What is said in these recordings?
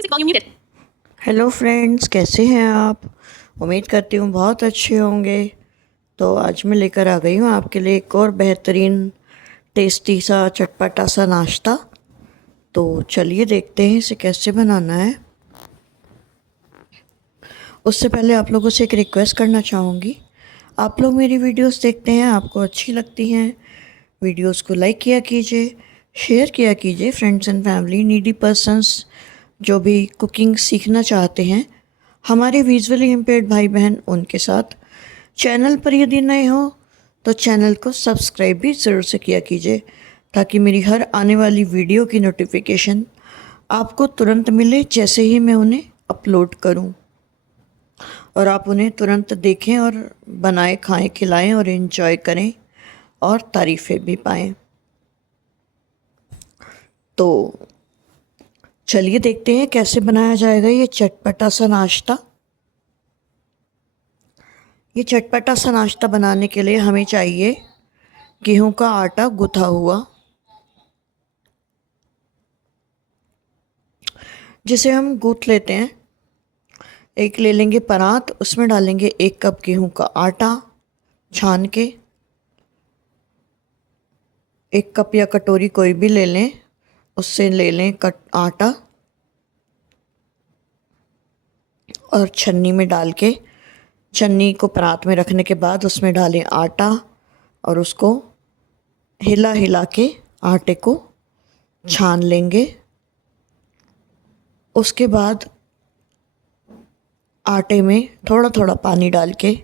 Music volume muted. Hello friends, कैसे हैं आप। उम्मीद करती हूँ बहुत अच्छे होंगे। तो आज मैं लेकर आ गई हूँ आपके लिए एक और बेहतरीन टेस्टी सा चटपटा सा नाश्ता। तो चलिए देखते हैं इसे कैसे बनाना है। उससे पहले आप लोगों से एक रिक्वेस्ट करना चाहूँगी। आप लोग मेरी वीडियोस देखते हैं, आपको अच्छी लगती हैं, वीडियोस को लाइक किया कीजिए, शेयर किया कीजिए friends and family, needy persons जो भी कुकिंग सीखना चाहते हैं, हमारे विजुअली इम्पेयर्ड भाई बहन, उनके साथ। चैनल पर यदि नए हो तो चैनल को सब्सक्राइब भी ज़रूर से किया कीजिए ताकि मेरी हर आने वाली वीडियो की नोटिफिकेशन आपको तुरंत मिले जैसे ही मैं उन्हें अपलोड करूं, और आप उन्हें तुरंत देखें और बनाएं, खाएं, खिलाएं और इन्जॉय करें और तारीफ़ें भी पाएं। तो चलिए देखते हैं कैसे बनाया जाएगा ये चटपटा सा नाश्ता। ये चटपटा सा नाश्ता बनाने के लिए हमें चाहिए गेहूं का आटा गुथा हुआ, जिसे हम गूंथ लेते हैं। एक ले लेंगे परात, उसमें डालेंगे 1 कप गेहूं का आटा छान के। 1 कप या कटोरी कोई भी ले लें, उससे ले लें आटा और छन्नी में डाल के, छन्नी को परात में रखने के बाद उसमें डालें आटा और उसको हिला हिला के आटे को छान लेंगे। उसके बाद आटे में थोड़ा थोड़ा पानी डाल के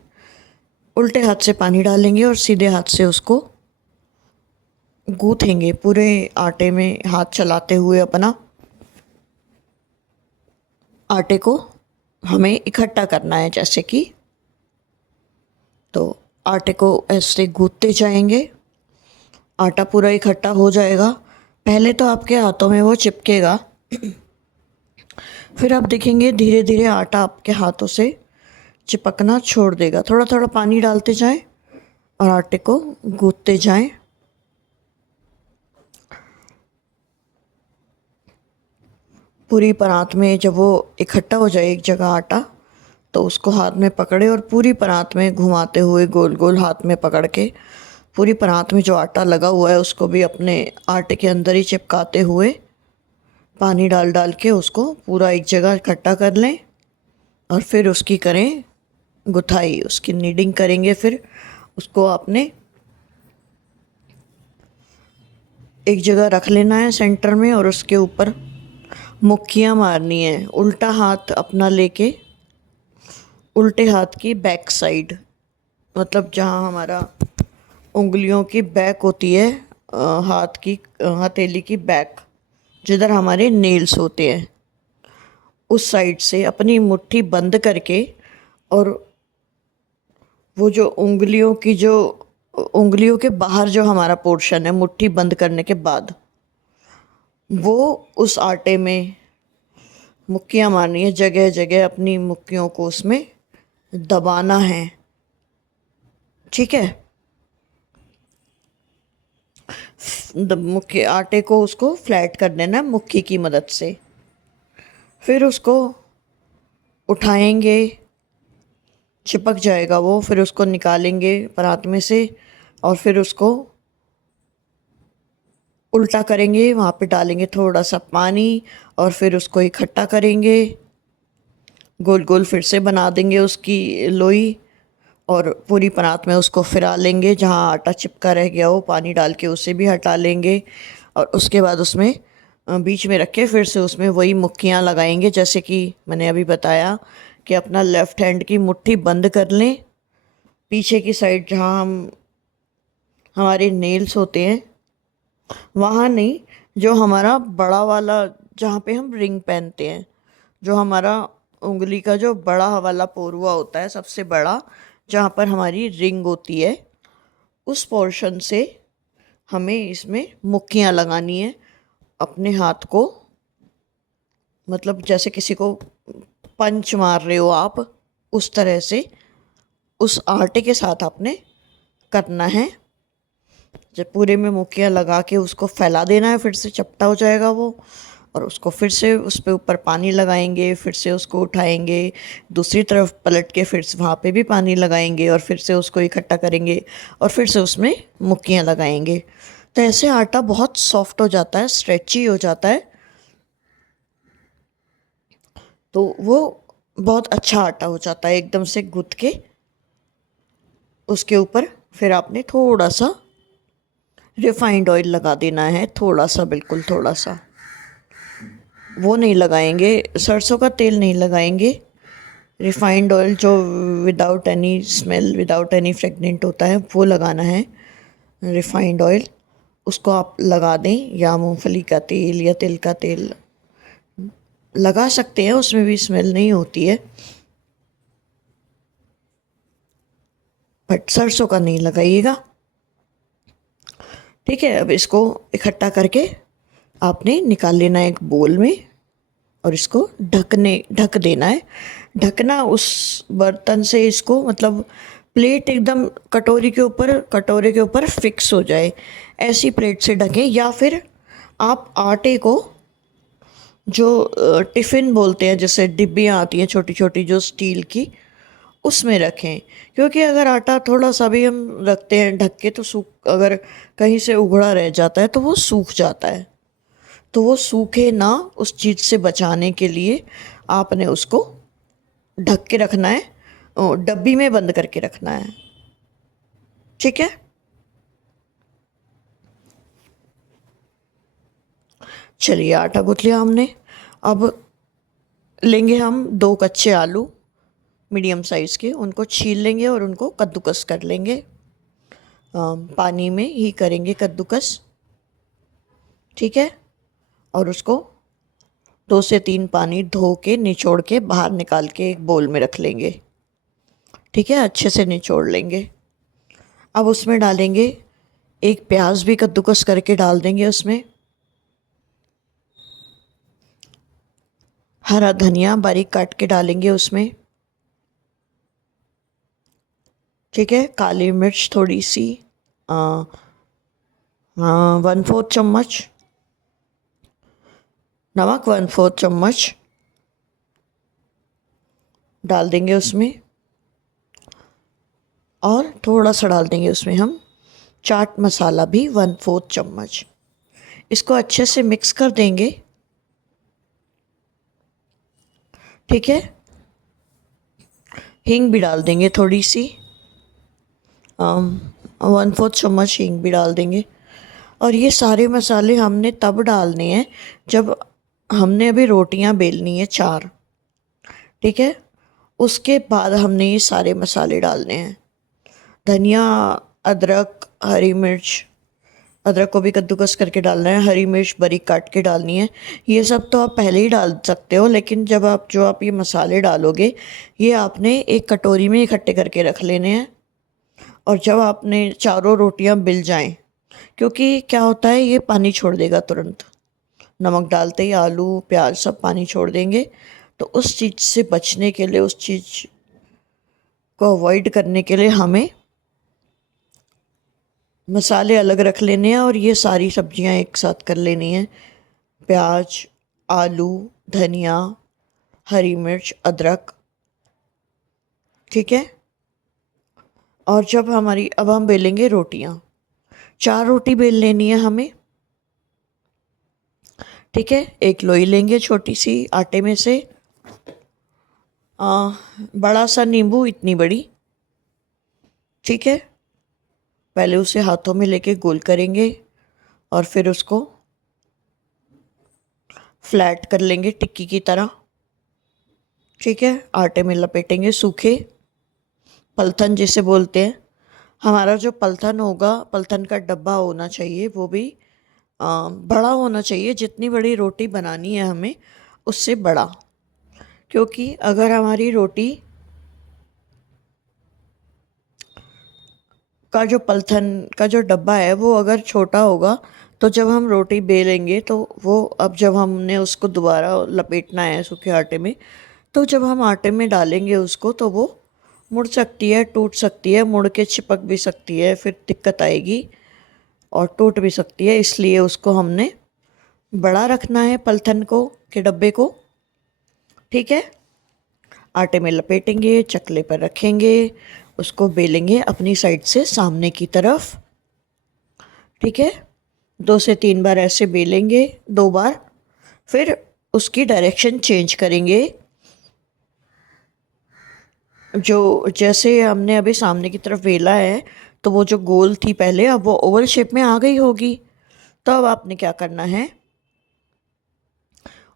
उल्टे हाथ से पानी डालेंगे और सीधे हाथ से उसको गूँथेंगे। पूरे आटे में हाथ चलाते हुए अपना आटे को हमें इकट्ठा करना है, जैसे कि। तो आटे को ऐसे गूँथते जाएंगे, आटा पूरा इकट्ठा हो जाएगा। पहले तो आपके हाथों में वो चिपकेगा, फिर आप देखेंगे धीरे धीरे आटा आपके हाथों से चिपकना छोड़ देगा। थोड़ा थोड़ा पानी डालते जाएं और आटे को गूँथते जाएं। पूरी परात में जब वो इकट्ठा हो जाए एक जगह आटा, तो उसको हाथ में पकड़े और पूरी परात में घुमाते हुए गोल गोल हाथ में पकड़ के पूरी परात में जो आटा लगा हुआ है उसको भी अपने आटे के अंदर ही चिपकाते हुए पानी डाल डाल के उसको पूरा एक जगह इकट्ठा कर लें और फिर उसकी करें गुथाई, उसकी नीडिंग करेंगे। फिर उसको आपने एक जगह रख लेना है सेंटर में और उसके ऊपर मुक्कियाँ मारनी है। उल्टा हाथ अपना लेके उल्टे हाथ की बैक साइड, मतलब जहाँ हमारा उंगलियों की बैक होती है, हाथ की हथेली की बैक, जिधर हमारे नेल्स होते हैं, उस साइड से अपनी मुट्ठी बंद करके, और वो जो उंगलियों के बाहर जो हमारा पोर्शन है मुट्ठी बंद करने के बाद, वो उस आटे में मुक्कियाँ मारनी है। जगह जगह अपनी मुक्कियों को उसमें दबाना है, ठीक है। मुक्की आटे को उसको फ्लैट कर देना मुक्की की मदद से। फिर उसको उठाएंगे, चिपक जाएगा वो, फिर उसको निकालेंगे परात में से और फिर उसको उल्टा करेंगे, वहाँ पे डालेंगे थोड़ा सा पानी और फिर उसको इकट्ठा करेंगे, गोल गोल फिर से बना देंगे उसकी लोई और पूरी परात में उसको फिरा लेंगे। जहाँ आटा चिपका रह गया हो पानी डाल के उसे भी हटा लेंगे और उसके बाद उसमें बीच में रख के फिर से उसमें वही मुक्कियाँ लगाएंगे, जैसे कि मैंने अभी बताया कि अपना लेफ़्ट हैंड की मुट्ठी बंद कर लें, पीछे की साइड जहाँ हमारे नेल्स होते हैं वहाँ नहीं, जो हमारा बड़ा वाला, जहाँ पे हम रिंग पहनते हैं, जो हमारा उंगली का जो बड़ा वाला पोरुआ होता है सबसे बड़ा, जहाँ पर हमारी रिंग होती है, उस पोर्शन से हमें इसमें मुक्कियाँ लगानी है अपने हाथ को। मतलब जैसे किसी को पंच मार रहे हो आप, उस तरह से उस आटे के साथ आपने करना है। जब पूरे में मुक्कियाँ लगा के उसको फैला देना है, फिर से चपटा हो जाएगा वो, और उसको फिर से उस पे ऊपर पानी लगाएंगे, फिर से उसको उठाएंगे, दूसरी तरफ पलट के फिर से वहाँ पे भी पानी लगाएंगे और फिर से उसको इकट्ठा करेंगे और फिर से उसमें मुक्कियाँ लगाएंगे। तो ऐसे आटा बहुत सॉफ्ट हो जाता है, स्ट्रेची हो जाता है, तो वो बहुत अच्छा आटा हो जाता है एकदम से गूँथ के। उसके ऊपर फिर आपने थोड़ा सा रिफाइंड ऑयल लगा देना है, थोड़ा सा, बिल्कुल थोड़ा सा, वो नहीं लगाएंगे, सरसों का तेल नहीं लगाएंगे, रिफाइंड ऑयल जो without any smell, without any fragrant होता है, वो लगाना है रिफाइंड ऑयल। उसको आप लगा दें, या मूंगफली का तेल या तिल का तेल लगा सकते हैं, उसमें भी स्मेल नहीं होती है, बट सरसों का नहीं लगाइएगा। ठीक है, अब इसको इकट्ठा करके आपने निकाल लेना है एक बोल में और इसको ढक देना है। ढकना उस बर्तन से, इसको मतलब प्लेट एकदम कटोरे के ऊपर फिक्स हो जाए, ऐसी प्लेट से ढकें। या फिर आप आटे को, जो टिफ़िन बोलते हैं, जैसे डिब्बियाँ आती हैं छोटी छोटी जो स्टील की, उसमें रखें। क्योंकि अगर आटा थोड़ा सा भी हम रखते हैं ढक के तो सूख, अगर कहीं से उघड़ा रह जाता है तो वो सूख जाता है। तो वो सूखे ना, उस चीज़ से बचाने के लिए आपने उसको ढक के रखना है, डब्बी में बंद करके रखना है। ठीक है, चलिए आटा गूँथ लिया हमने। अब लेंगे हम 2 कच्चे आलू मीडियम साइज़ के, उनको छील लेंगे और उनको कद्दूकस कर लेंगे। पानी में ही करेंगे कद्दूकस, ठीक है। और उसको 2 से 3 पानी धो के निचोड़ के बाहर निकाल के एक बोल में रख लेंगे। ठीक है, अच्छे से निचोड़ लेंगे। अब उसमें डालेंगे एक प्याज भी कद्दूकस करके डाल देंगे उसमें, हरा धनिया बारीक काट के डालेंगे उसमें, ठीक है। काली मिर्च थोड़ी सी, 1/4 चम्मच नमक, 1/4 चम्मच डाल देंगे उसमें, और थोड़ा सा डाल देंगे उसमें हम चाट मसाला भी 1/4 चम्मच। इसको अच्छे से मिक्स कर देंगे, ठीक है। हींग भी डाल देंगे थोड़ी सी, 1/4 चम्मच हींग भी डाल देंगे। और ये सारे मसाले हमने तब डालने हैं जब हमने अभी रोटियां बेलनी है 4, ठीक है। उसके बाद हमने ये सारे मसाले डालने हैं। धनिया, अदरक, हरी मिर्च, अदरक को भी कद्दूकस करके डालना है, हरी मिर्च बारीक काट के डालनी है। ये सब तो आप पहले ही डाल सकते हो, लेकिन जब आप ये मसाले डालोगे, ये आपने एक कटोरी में इकट्ठे करके रख लेने हैं। और जब आपने चारों रोटियां बिल जाएं, क्योंकि क्या होता है, ये पानी छोड़ देगा तुरंत, नमक डालते ही आलू प्याज सब पानी छोड़ देंगे। तो उस चीज़ से बचने के लिए, उस चीज़ को अवॉइड करने के लिए हमें मसाले अलग रख लेने हैं और ये सारी सब्जियां एक साथ कर लेनी है। प्याज, आलू, धनिया, हरी मिर्च, अदरक, ठीक है। और जब अब हम बेलेंगे रोटियां, 4 रोटी बेल लेनी है हमें, ठीक है। एक लोई लेंगे छोटी सी आटे में से, बड़ा सा नींबू इतनी बड़ी, ठीक है। पहले उसे हाथों में लेके गोल करेंगे और फिर उसको फ्लैट कर लेंगे टिक्की की तरह, ठीक है। आटे में लपेटेंगे, सूखे पलथन जिसे बोलते हैं। हमारा जो पलथन होगा, पलथन का डब्बा होना चाहिए, वो भी बड़ा होना चाहिए, जितनी बड़ी रोटी बनानी है हमें उससे बड़ा। क्योंकि अगर हमारी रोटी का जो पलथन का जो डब्बा है वो अगर छोटा होगा, तो जब हम रोटी बेलेंगे तो वो, अब जब हमने उसको दोबारा लपेटना है सूखे आटे में, तो जब हम आटे में डालेंगे उसको, तो वो मुड़ सकती है, टूट सकती है, मुड़ के चिपक भी सकती है, फिर दिक्कत आएगी और टूट भी सकती है। इसलिए उसको हमने बड़ा रखना है पलथन को के डब्बे को। ठीक है, आटे में लपेटेंगे, चकले पर रखेंगे, उसको बेलेंगे अपनी साइड से सामने की तरफ। ठीक है, 2 से 3 बार ऐसे बेलेंगे, 2 बार, फिर उसकी डायरेक्शन चेंज करेंगे। जो जैसे हमने अभी सामने की तरफ बेला है तो वो जो गोल थी पहले, अब वो ओवल शेप में आ गई होगी। तो अब आपने क्या करना है,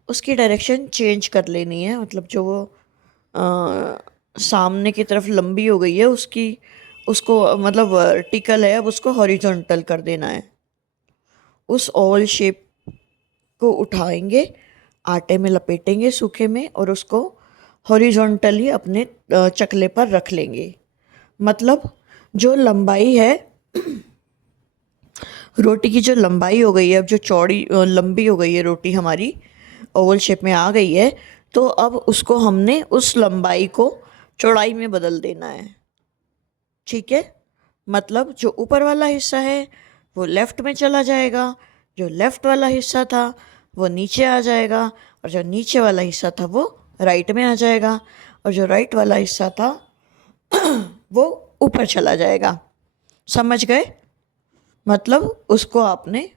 उसकी डायरेक्शन चेंज कर लेनी है। मतलब जो वो सामने की तरफ लंबी हो गई है उसको मतलब वर्टिकल है, अब उसको हॉरिजॉन्टल कर देना है। उस ओवल शेप को उठाएंगे, आटे में लपेटेंगे सूखे में, और उसको हॉरिजॉन्टली अपने चकले पर रख लेंगे। मतलब जो लंबाई है रोटी की, जो लंबाई हो गई है, अब जो चौड़ी लंबी हो गई है रोटी हमारी, ओवल शेप में आ गई है, तो अब उसको हमने उस लंबाई को चौड़ाई में बदल देना है। ठीक है, मतलब जो ऊपर वाला हिस्सा है वो लेफ़्ट में चला जाएगा, जो लेफ़्ट वाला हिस्सा था वो नीचे आ जाएगा, और जो नीचे वाला हिस्सा था वो राइट में आ जाएगा, और जो राइट वाला हिस्सा था वो ऊपर चला जाएगा। समझ गए? मतलब उसको आपने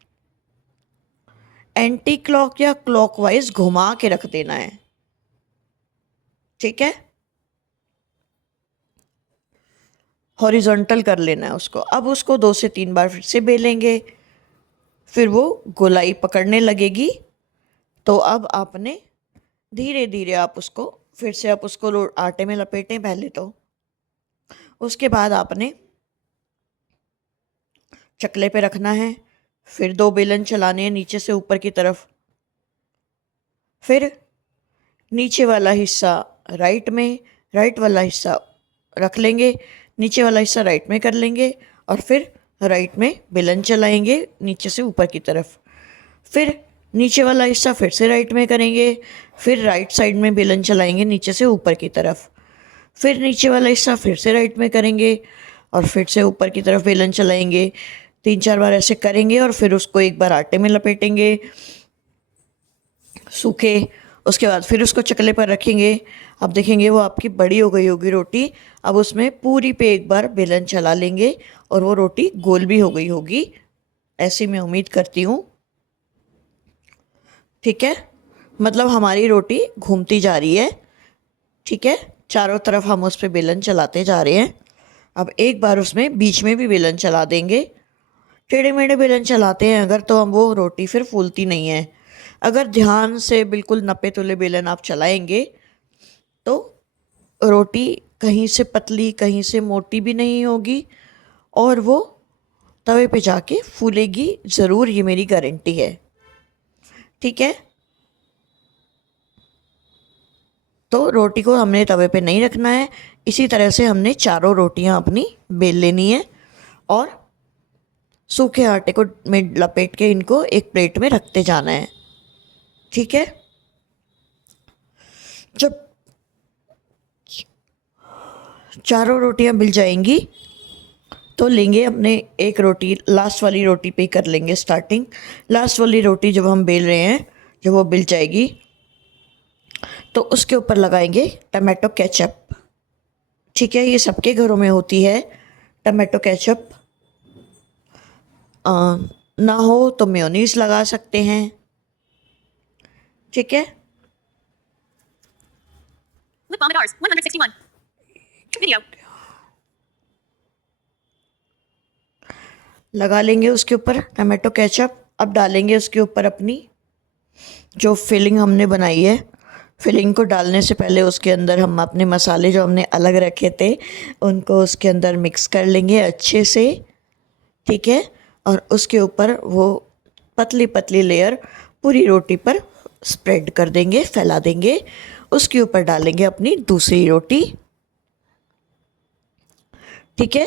एंटी क्लॉक या क्लॉकवाइज घुमा के रख देना है। ठीक है, हॉरिजॉन्टल कर लेना है उसको। अब उसको 2 से 3 बार फिर से बेलेंगे, फिर वो गोलाई पकड़ने लगेगी। तो अब आपने धीरे धीरे आप उसको फिर से आप उसको आटे में लपेटें पहले तो, उसके बाद आपने चकले पे रखना है, फिर 2 बेलन चलाने हैं नीचे से ऊपर की तरफ, फिर नीचे वाला हिस्सा राइट में, राइट वाला हिस्सा रख लेंगे, नीचे वाला हिस्सा राइट में कर लेंगे, और फिर राइट में बेलन चलाएंगे नीचे से ऊपर की तरफ, फिर नीचे वाला हिस्सा फिर से राइट में करेंगे, फिर राइट साइड में बेलन चलाएंगे नीचे से ऊपर की तरफ, फिर नीचे वाला हिस्सा फिर से राइट में करेंगे, और फिर से ऊपर की तरफ बेलन चलाएंगे। 3-4 बार ऐसे करेंगे, और फिर उसको एक बार आटे में लपेटेंगे सूखे, उसके बाद फिर उसको चकले पर रखेंगे। अब देखेंगे वो आपकी बड़ी हो गई होगी रोटी। अब उसमें पूरी पे एक बार बेलन चला लेंगे, और वो रोटी गोल भी हो गई होगी, ऐसी मैं उम्मीद करती हूँ। ठीक है, मतलब हमारी रोटी घूमती जा रही है। ठीक है, चारों तरफ हम उस पर बेलन चलाते जा रहे हैं। अब एक बार उसमें बीच में भी बेलन चला देंगे। टेढ़े मेढ़े बेलन चलाते हैं अगर, तो हम वो रोटी फिर फूलती नहीं है। अगर ध्यान से बिल्कुल नपे तुले बेलन आप चलाएंगे तो रोटी कहीं से पतली कहीं से मोटी भी नहीं होगी, और वो तवे पे जाके फूलेगी ज़रूर, ये मेरी गारंटी है। ठीक है, तो रोटी को हमने तवे पे नहीं रखना है। इसी तरह से हमने चारों रोटियां अपनी बेल लेनी है, और सूखे आटे को में लपेट के इनको एक प्लेट में रखते जाना है। ठीक है, जब चारों रोटियां मिल जाएंगी तो लेंगे अपने एक रोटी, लास्ट वाली रोटी पे ही कर लेंगे स्टार्टिंग। लास्ट वाली रोटी जब हम बेल रहे हैं, जब वो बिल जाएगी तो उसके ऊपर लगाएंगे टमाटो केचप। ठीक है, ये सबके घरों में होती है टमाटो केचप। ना हो तो मेयोनीज लगा सकते हैं। ठीक है, Lip Balm 161. Video. लगा लेंगे उसके ऊपर टमाटो केचप। अब डालेंगे उसके ऊपर अपनी जो फिलिंग हमने बनाई है। फिलिंग को डालने से पहले उसके अंदर हम अपने मसाले जो हमने अलग रखे थे उनको उसके अंदर मिक्स कर लेंगे अच्छे से। ठीक है, और उसके ऊपर वो पतली पतली लेयर पूरी रोटी पर स्प्रेड कर देंगे, फैला देंगे। उसके ऊपर डालेंगे अपनी दूसरी रोटी। ठीक है,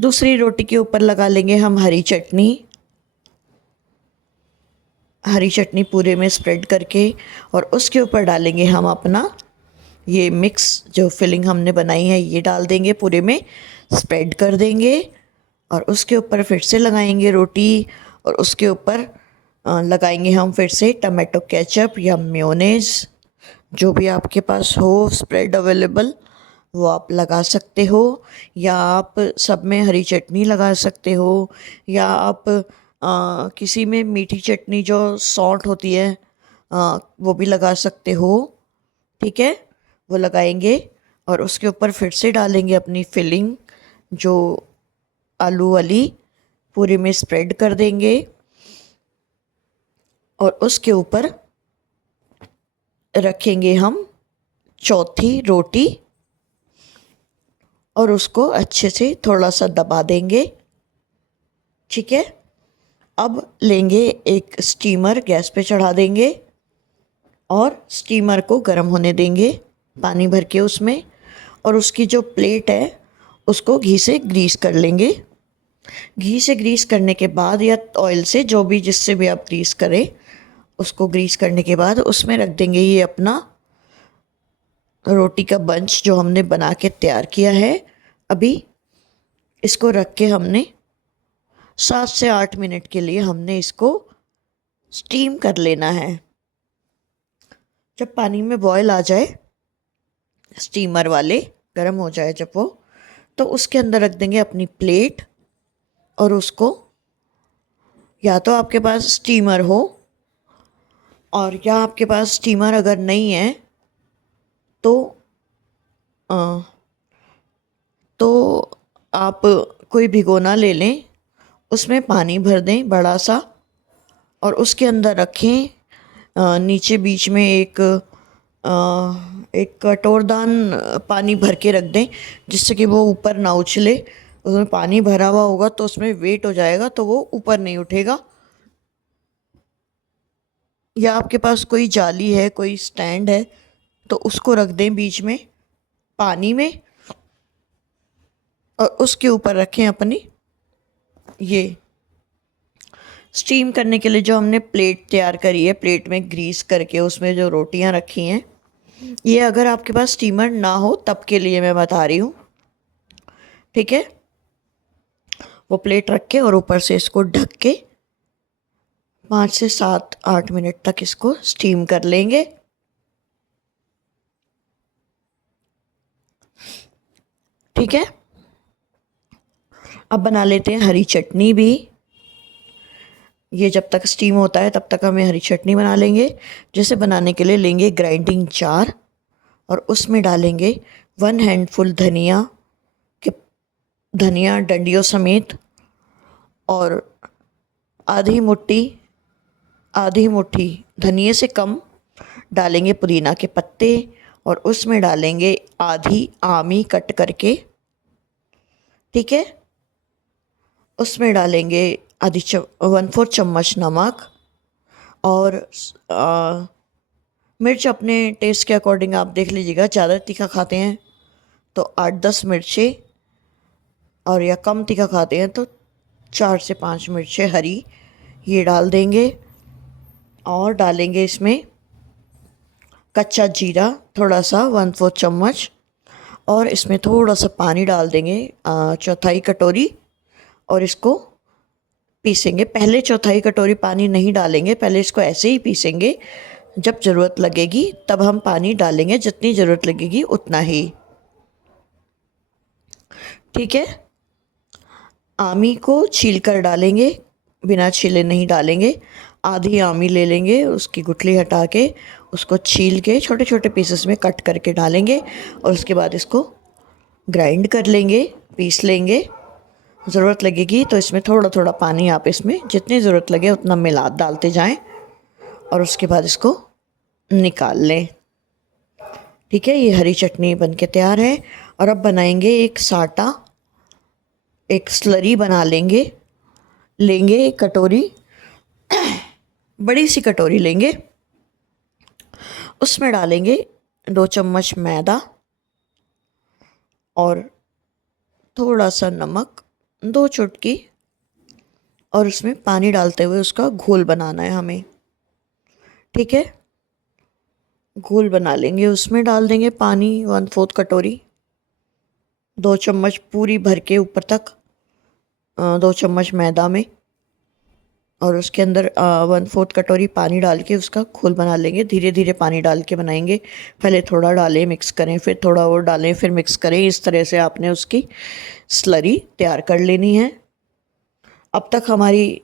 दूसरी रोटी के ऊपर लगा लेंगे हम हरी चटनी। हरी चटनी पूरे में स्प्रेड करके, और उसके ऊपर डालेंगे हम अपना ये मिक्स जो फिलिंग हमने बनाई है, ये डाल देंगे, पूरे में स्प्रेड कर देंगे। और उसके ऊपर फिर से लगाएंगे रोटी, और उसके ऊपर लगाएंगे हम फिर से टमाटो केचप या मेयोनेज़, जो भी आपके पास हो स्प्रेड अवेलेबल वो आप लगा सकते हो, या आप सब में हरी चटनी लगा सकते हो, या आप किसी में मीठी चटनी जो सौंठ होती है वो भी लगा सकते हो। ठीक है, वो लगाएंगे और उसके ऊपर फिर से डालेंगे अपनी फिलिंग जो आलू वाली, पूरे में स्प्रेड कर देंगे और उसके ऊपर रखेंगे हम चौथी रोटी और उसको अच्छे से थोड़ा सा दबा देंगे। ठीक है, अब लेंगे एक स्टीमर, गैस पे चढ़ा देंगे और स्टीमर को गर्म होने देंगे पानी भर के उसमें, और उसकी जो प्लेट है उसको घी से ग्रीस कर लेंगे। घी से ग्रीस करने के बाद या ऑयल से, जो भी जिससे भी आप ग्रीस करें, उसको ग्रीस करने के बाद उसमें रख देंगे ये अपना रोटी का बंच जो हमने बना के तैयार किया है। अभी इसको रख के हमने 7 से 8 मिनट के लिए हमने इसको स्टीम कर लेना है। जब पानी में बॉयल आ जाए, स्टीमर वाले गर्म हो जाए जब वो, तो उसके अंदर रख देंगे अपनी प्लेट और उसको, या तो आपके पास स्टीमर हो और या आपके पास स्टीमर अगर नहीं है तो अ, तो आप कोई भिगोना ले लें, उसमें पानी भर दें बड़ा सा और उसके अंदर रखें। नीचे बीच में एक कटोरदान पानी भर के रख दें, जिससे कि वो ऊपर ना उछले। उसमें पानी भरा हुआ होगा तो उसमें वेट हो जाएगा तो वो ऊपर नहीं उठेगा। या आपके पास कोई जाली है, कोई स्टैंड है, तो उसको रख दें बीच में पानी में और उसके ऊपर रखें अपनी ये स्टीम करने के लिए जो हमने प्लेट तैयार करी है, प्लेट में ग्रीस करके उसमें जो रोटियां रखी हैं। ये अगर आपके पास स्टीमर ना हो तब के लिए मैं बता रही हूँ। ठीक है, वो प्लेट रख के और ऊपर से इसको ढक के 5 से 7 8 मिनट तक इसको स्टीम कर लेंगे। ठीक है, अब बना लेते हैं हरी चटनी भी। ये जब तक स्टीम होता है तब तक हमें हरी चटनी बना लेंगे। जैसे बनाने के लिए लेंगे ग्राइंडिंग जार और उसमें डालेंगे 1 हैंडफुल धनिया के, धनिया डंडियों समेत, और आधी मुट्ठी आधी मुट्ठी धनिये से कम डालेंगे पुदीना के पत्ते, और उसमें डालेंगे आधी आमी कट करके। ठीक है, उसमें डालेंगे 1/4 चम्मच नमक, और मिर्च अपने टेस्ट के अकॉर्डिंग आप देख लीजिएगा। ज़्यादा तीखा खाते हैं तो 8-10 मिर्चें, और या कम तीखा खाते हैं तो 4 से 5 मिर्चें हरी ये डाल देंगे। और डालेंगे इसमें कच्चा जीरा थोड़ा सा 1/4 चम्मच, और इसमें थोड़ा सा पानी डाल देंगे 1/4 कटोरी, और इसको पीसेंगे। पहले 1/4 कटोरी पानी नहीं डालेंगे, पहले इसको ऐसे ही पीसेंगे। जब ज़रूरत लगेगी तब हम पानी डालेंगे, जितनी ज़रूरत लगेगी उतना ही। ठीक है, आमी को छील कर डालेंगे, बिना छीले नहीं डालेंगे। आधी आमी ले लेंगे, उसकी गुठली हटा के उसको छील के छोटे छोटे पीसेस में कट करके डालेंगे, और उसके बाद इसको ग्राइंड कर लेंगे, पीस लेंगे। ज़रूरत लगेगी तो इसमें थोड़ा थोड़ा पानी आप इसमें जितनी ज़रूरत लगे उतना मिला डालते जाएं, और उसके बाद इसको निकाल लें। ठीक है, ये हरी चटनी बन के तैयार है। और अब बनाएंगे एक साटा, एक स्लरी बना लेंगे। एक कटोरी, बड़ी सी कटोरी लेंगे, उसमें डालेंगे 2 चम्मच मैदा और थोड़ा सा नमक, 2 चुटकी, और उसमें पानी डालते हुए उसका घोल बनाना है हमें। ठीक है, घोल बना लेंगे, उसमें डाल देंगे पानी 1/4 कटोरी, 2 चम्मच पूरी भर के ऊपर तक, 2 चम्मच मैदा में, और उसके अंदर 1/4 कटोरी पानी डाल के उसका घोल बना लेंगे। धीरे धीरे पानी डाल के बनाएंगे, पहले थोड़ा डालें, मिक्स करें, फिर थोड़ा और डालें, फिर मिक्स करें। इस तरह से आपने उसकी स्लरी तैयार कर लेनी है। अब तक हमारी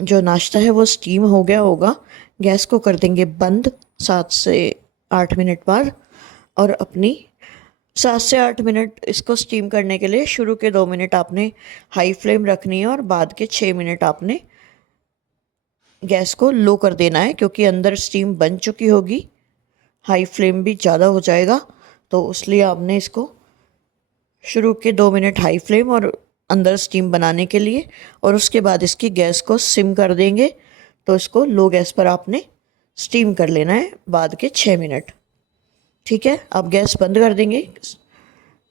जो नाश्ता है वो स्टीम हो गया होगा। गैस को कर देंगे बंद 7 से 8 मिनट बाद, और अपनी 7 से 8 मिनट इसको स्टीम करने के लिए शुरू के 2 मिनट आपने हाई फ्लेम रखनी है और बाद के 6 मिनट आपने गैस को लो कर देना है, क्योंकि अंदर स्टीम बन चुकी होगी। हाई फ्लेम भी ज़्यादा हो जाएगा, तो इसलिए आपने इसको शुरू के 2 मिनट हाई फ्लेम और अंदर स्टीम बनाने के लिए, और उसके बाद इसकी गैस को सिम कर देंगे। तो इसको लो गैस पर आपने स्टीम कर लेना है बाद के 6 मिनट। ठीक है, आप गैस बंद कर देंगे।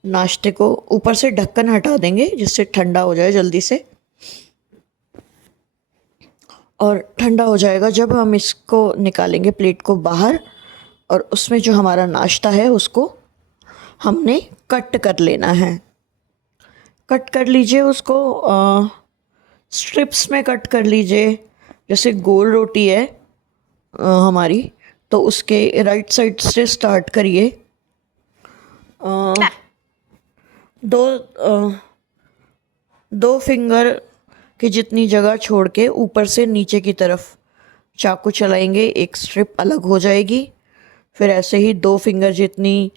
नाश्ते को ऊपर से ढक्कन हटा देंगे जिससे ठंडा हो जाए जल्दी से, और ठंडा हो जाएगा जब हम इसको निकालेंगे प्लेट को बाहर, और उसमें जो हमारा नाश्ता है उसको हमने कट कर लेना है। कट कर लीजिए उसको, स्ट्रिप्स में कट कर लीजिए। जैसे गोल रोटी है हमारी, तो उसके राइट साइड से स्टार्ट करिए। Back. दो दो फिंगर की जितनी जगह छोड़ के ऊपर से नीचे की तरफ चाकू चलाएंगे, एक स्ट्रिप अलग हो जाएगी। फिर ऐसे ही 2 फिंगर जितनी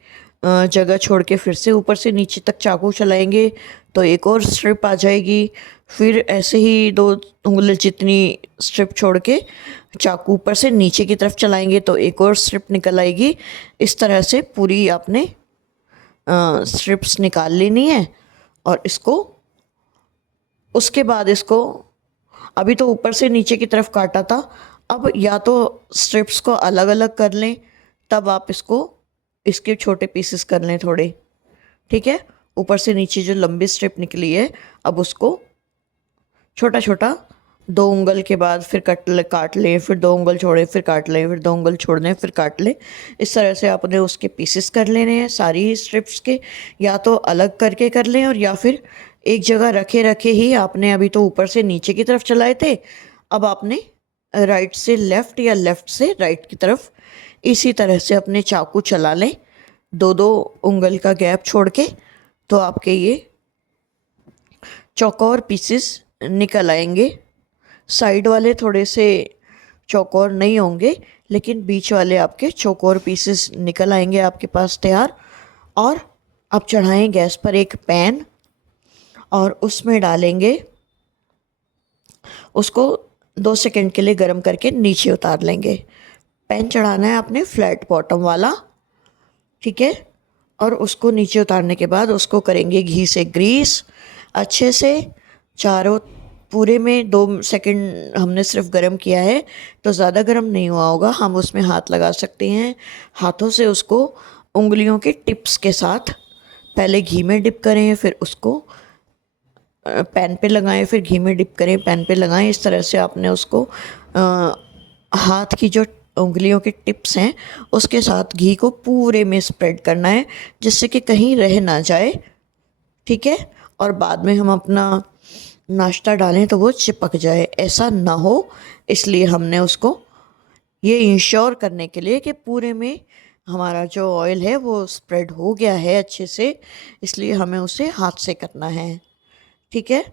जगह छोड़ के फिर से ऊपर से नीचे तक चाकू चलाएंगे तो एक और स्ट्रिप आ जाएगी। फिर ऐसे ही 2 उंगली जितनी स्ट्रिप छोड़ के चाकू ऊपर से नीचे की तरफ चलाएंगे तो एक और स्ट्रिप निकल आएगी। इस तरह से पूरी आपने स्ट्रिप्स निकाल लेनी है। और इसको उसके बाद इसको, अभी तो ऊपर से नीचे की तरफ काटा था, अब या तो स्ट्रिप्स को अलग अलग कर लें, तब आप इसके छोटे पीसेस कर लें थोड़े। ठीक है, ऊपर से नीचे जो लंबी स्ट्रिप निकली है, अब उसको छोटा छोटा 2 उंगल के बाद फिर काट लें, फिर 2 उंगल छोड़ें, फिर काट लें, फिर 2 उंगल छोड़ दें, फिर काट लें। इस तरह से आपने उसके पीसेस कर लेने हैं सारी ही स्ट्रिप्स के। या तो अलग करके कर लें, और या फिर एक जगह रखे रखे ही आपने, अभी तो ऊपर से नीचे की तरफ चलाए थे, अब आपने राइट से लेफ़्ट या लेफ़्ट से राइट की तरफ इसी तरह से अपने चाकू चला लें 2-2 उंगल का गैप छोड़ के। तो आपके ये चौकोर पीसेस निकल आएंगे। साइड वाले थोड़े से चौकोर नहीं होंगे, लेकिन बीच वाले आपके चौकोर पीसेस निकल आएंगे आपके पास तैयार। और आप चढ़ाएं गैस पर एक पैन, और उसमें डालेंगे, उसको 2 सेकंड के लिए गर्म करके नीचे उतार लेंगे। पैन चढ़ाना है आपने फ्लैट बॉटम वाला। ठीक है, और उसको नीचे उतारने के बाद उसको करेंगे घी से ग्रीस अच्छे से। चारों पूरे में 2 सेकंड हमने सिर्फ गरम किया है, तो ज़्यादा गरम नहीं हुआ होगा। हम उसमें हाथ लगा सकते हैं, हाथों से उसको उंगलियों के टिप्स के साथ पहले घी में डिप करें, फिर उसको पैन पे लगाएं, फिर घी में डिप करें, पैन पे लगाएं। इस तरह से आपने उसको हाथ की जो उंगलियों के टिप्स हैं उसके साथ घी को पूरे में स्प्रेड करना है, जिससे कि कहीं रह ना जाए। ठीक है, और बाद में हम अपना नाश्ता डालें तो वो चिपक जाए, ऐसा ना हो। इसलिए हमने उसको ये इंश्योर करने के लिए कि पूरे में हमारा जो ऑयल है वो स्प्रेड हो गया है अच्छे से, इसलिए हमें उसे हाथ से करना है। ठीक है,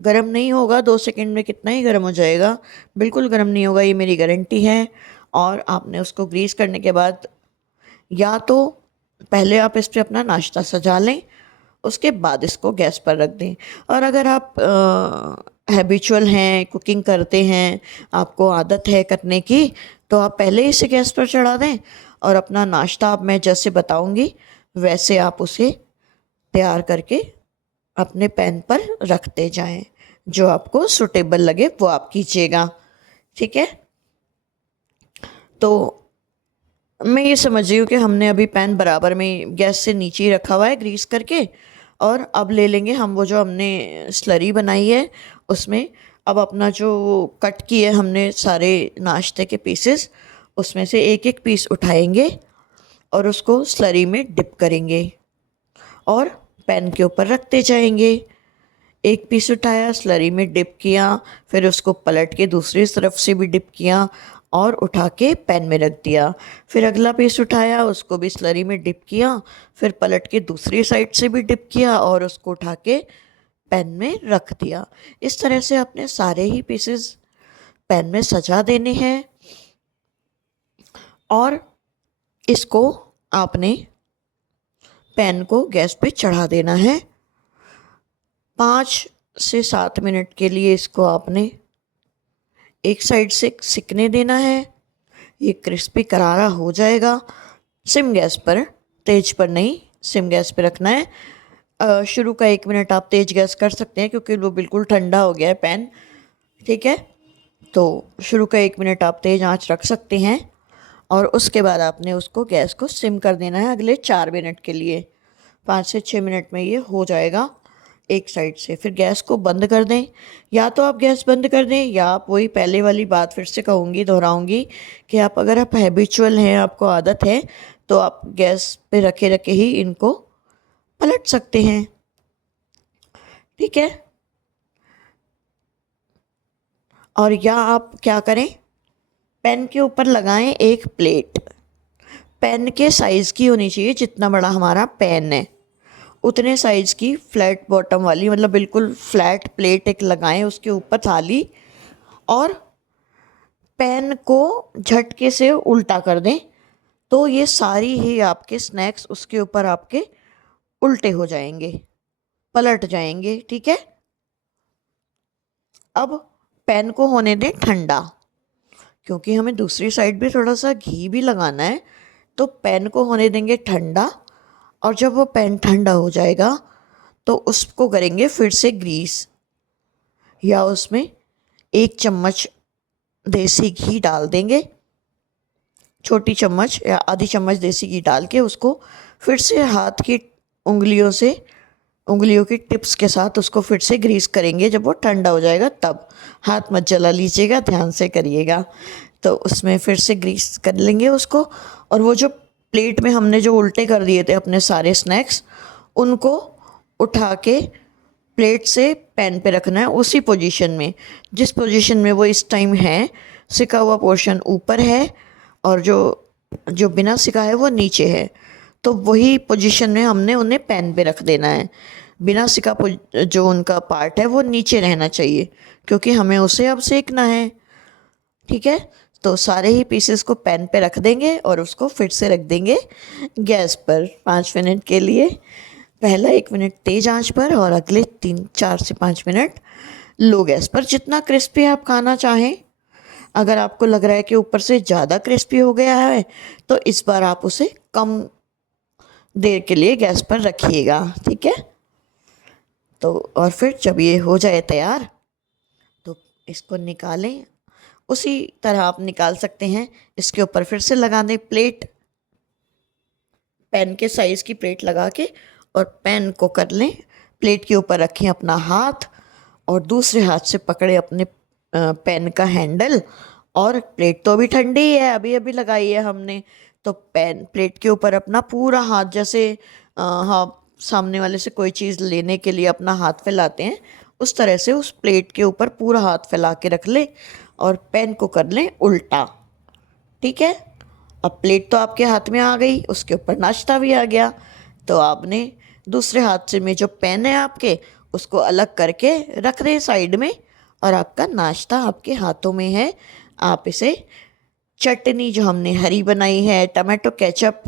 गरम नहीं होगा, 2 सेकंड में कितना ही गरम हो जाएगा, बिल्कुल गरम नहीं होगा, ये मेरी गारंटी है। और आपने उसको ग्रीस करने के बाद या तो पहले आप इस पर अपना नाश्ता सजा लें, उसके बाद इसको गैस पर रख दें। और अगर आप हैबिचुअल हैं, कुकिंग करते हैं, आपको आदत है करने की, तो आप पहले ही इसे गैस पर चढ़ा दें और अपना नाश्ता, अब मैं जैसे बताऊंगी वैसे आप उसे तैयार करके अपने पैन पर रखते जाएं। जो आपको सूटेबल लगे वो आप कीजिएगा। ठीक है, तो मैं ये समझ रही हूँ कि हमने अभी पैन बराबर में गैस से नीचे ही रखा हुआ है ग्रीस करके। और अब ले लेंगे हम वो जो हमने स्लरी बनाई है, उसमें अब अपना जो कट किए हमने सारे नाश्ते के पीसेस, उसमें से एक एक पीस उठाएंगे और उसको स्लरी में डिप करेंगे और पैन के ऊपर रखते जाएंगे। एक पीस उठाया, स्लरी में डिप किया, फिर उसको पलट के दूसरी तरफ से भी डिप किया और उठा के पैन में रख दिया। फिर अगला पीस उठाया, उसको भी स्लरी में डिप किया, फिर पलट के दूसरी साइड से भी डिप किया और उसको उठा के पैन में रख दिया। इस तरह से आपने सारे ही पीसेस पैन में सजा देने हैं और इसको आपने पैन को गैस पे चढ़ा देना है। 5 से 7 मिनट के लिए इसको आपने एक साइड से सिकने देना है। ये क्रिस्पी करारा हो जाएगा। सिम गैस पर, तेज पर नहीं, सिम गैस पे रखना है। शुरू का 1 मिनट आप तेज गैस कर सकते हैं क्योंकि वो बिल्कुल ठंडा हो गया है पैन, ठीक है। तो शुरू का 1 मिनट आप तेज आंच रख सकते हैं और उसके बाद आपने उसको गैस को सिम कर देना है अगले 4 मिनट के लिए। 5 से 6 मिनट में ये हो जाएगा एक साइड से। फिर गैस को बंद कर दें, या तो आप गैस बंद कर दें या आप वही पहले वाली बात फिर से कहूँगी, दोहराऊँगी कि अगर आप हैबिचुअल हैं, आपको आदत है, तो आप गैस पे रखे रखे ही इनको पलट सकते हैं, ठीक है। और या आप क्या करें, पैन के ऊपर लगाएं एक प्लेट। पैन के साइज़ की होनी चाहिए, जितना बड़ा हमारा पैन है उतने साइज़ की फ्लैट बॉटम वाली, मतलब बिल्कुल फ्लैट प्लेट एक लगाएं, उसके ऊपर थाली, और पैन को झटके से उल्टा कर दें तो ये सारी ही आपके स्नैक्स उसके ऊपर आपके उल्टे हो जाएंगे, पलट जाएंगे, ठीक है। अब पैन को होने दें ठंडा, क्योंकि हमें दूसरी साइड भी थोड़ा सा घी भी लगाना है। तो पैन को होने देंगे ठंडा, और जब वो पैन ठंडा हो जाएगा तो उसको करेंगे फिर से ग्रीस, या उसमें 1 चम्मच देसी घी डाल देंगे, छोटी चम्मच या आधी चम्मच देसी घी डाल के उसको फिर से हाथ की उंगलियों से, उंगलियों की टिप्स के साथ उसको फिर से ग्रीस करेंगे। जब वो ठंडा हो जाएगा तब, हाथ मत जला लीजिएगा, ध्यान से करिएगा। तो उसमें फिर से ग्रीस कर लेंगे उसको, और वो जो प्लेट में हमने जो उल्टे कर दिए थे अपने सारे स्नैक्स, उनको उठा के प्लेट से पैन पे रखना है उसी पोजीशन में जिस पोजीशन में वो इस टाइम है। सिका हुआ पोर्शन ऊपर है और जो बिना सिका है वो नीचे है, तो वही पोजीशन में हमने उन्हें पैन पे रख देना है। बिना सिका जो उनका पार्ट है वो नीचे रहना चाहिए, क्योंकि हमें उसे अब सेकना है, ठीक है। तो सारे ही पीसेस को पैन पे रख देंगे और उसको फिर से रख देंगे गैस पर 5 मिनट के लिए। पहला 1 मिनट तेज़ आंच पर और अगले 4 से 5 मिनट लो गैस पर। जितना क्रिस्पी आप खाना चाहें, अगर आपको लग रहा है कि ऊपर से ज़्यादा क्रिस्पी हो गया है तो इस बार आप उसे कम देर के लिए गैस पर रखिएगा, ठीक है। तो और फिर जब ये हो जाए तैयार तो इसको निकालें। उसी तरह आप निकाल सकते हैं, इसके ऊपर फिर से लगा दें प्लेट, पैन के साइज़ की प्लेट लगा के, और पैन को कर लें, प्लेट के ऊपर रखें अपना हाथ और दूसरे हाथ से पकड़े अपने पैन का हैंडल। और प्लेट तो अभी ठंडी ही है, अभी अभी लगाई है हमने, तो प्लेट के ऊपर अपना पूरा हाथ, जैसे हाँ सामने वाले से कोई चीज़ लेने के लिए अपना हाथ फैलाते हैं, उस तरह से उस प्लेट के ऊपर पूरा हाथ फैला के रख ले और पैन को कर लें उल्टा, ठीक है। अब प्लेट तो आपके हाथ में आ गई, उसके ऊपर नाश्ता भी आ गया, तो आपने दूसरे हाथ से में जो पैन है आपके, उसको अलग करके रख दें साइड में, और आपका नाश्ता आपके हाथों में है। आप इसे चटनी जो हमने हरी बनाई है, टमाटो केचप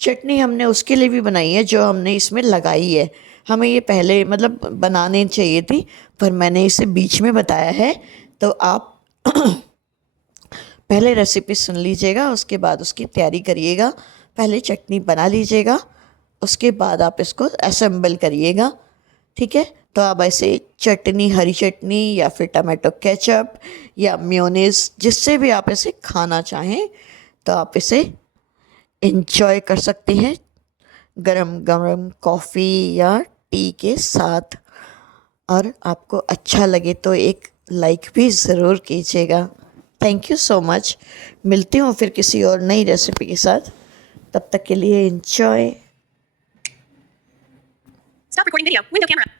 चटनी हमने उसके लिए भी बनाई है जो हमने इसमें लगाई है। हमें ये पहले मतलब बनाने चाहिए थी, पर मैंने इसे बीच में बताया है, तो आप पहले रेसिपी सुन लीजिएगा, उसके बाद उसकी तैयारी करिएगा। पहले चटनी बना लीजिएगा, उसके बाद आप इसको असेंबल करिएगा, ठीक है। तो आप ऐसे चटनी, हरी चटनी या फिर टमाटो केचप या मेयोनेज़, जिससे भी आप इसे खाना चाहें तो आप इसे एंजॉय कर सकते हैं गरम गरम कॉफ़ी या टी के साथ। और आपको अच्छा लगे तो एक लाइक भी ज़रूर कीजिएगा। Thank you so much. मिलती हूँ फिर किसी और नई रेसिपी के साथ, तब तक के लिए enjoy. Stop recording video. Window camera.